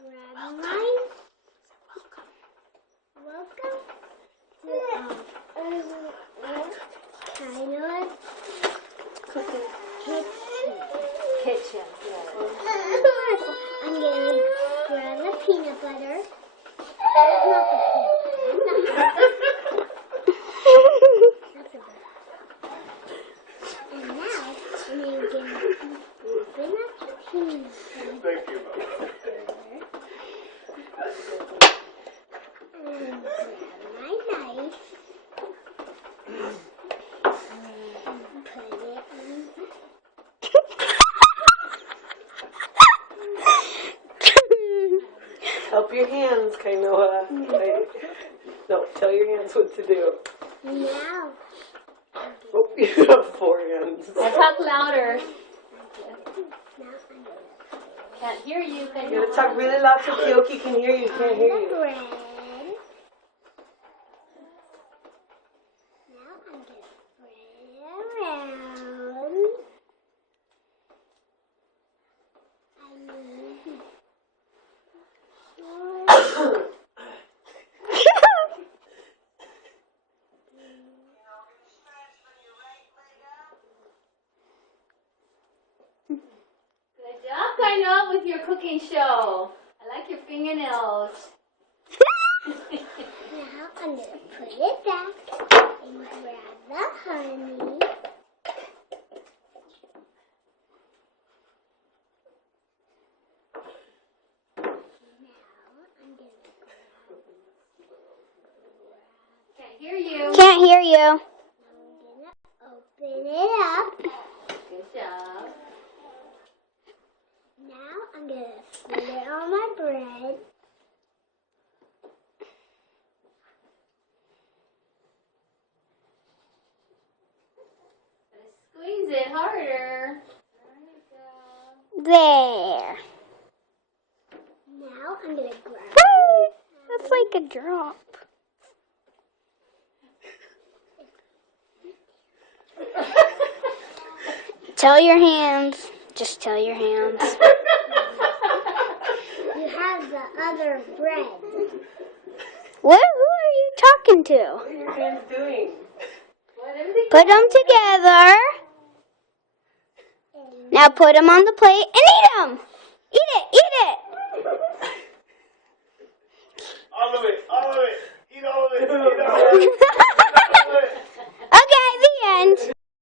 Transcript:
Grandma, welcome to China's Kitchen, yes. I'm gonna grab the peanut butter. Not the peanut butter. That's a bit. And now I'm gonna open up the peanut butter. Thank you, Mom. And grab my knife. And put it on. Help your hands, Kainoa. No, tell your hands what to do. Now, Oh, you have 4 hands. I talk louder. now I'm gonna Can't hear you. You gotta talk really loud so Kyoki can hear you. Can't hear the you. bread. Now I'm gonna spread it around. I need Good job, Kainoa, with your cooking show. I like your fingernails. Now I'm gonna put it back and grab the honey. Can't hear you. Can't hear you. I'm gonna open it up. Good job. Now I'm gonna put it on my bread. Squeeze it harder. There you go. There. Now I'm gonna grab Woo! That's like a drop. Tell your hands. Just tell your hands. You have the other bread. What? Who are you talking to? What are your hands doing? What, everything? Put them together. Now put them on the plate and eat them. Eat it. Eat it. All of it. All of it. Eat all of it. Eat all of it. Okay, the end.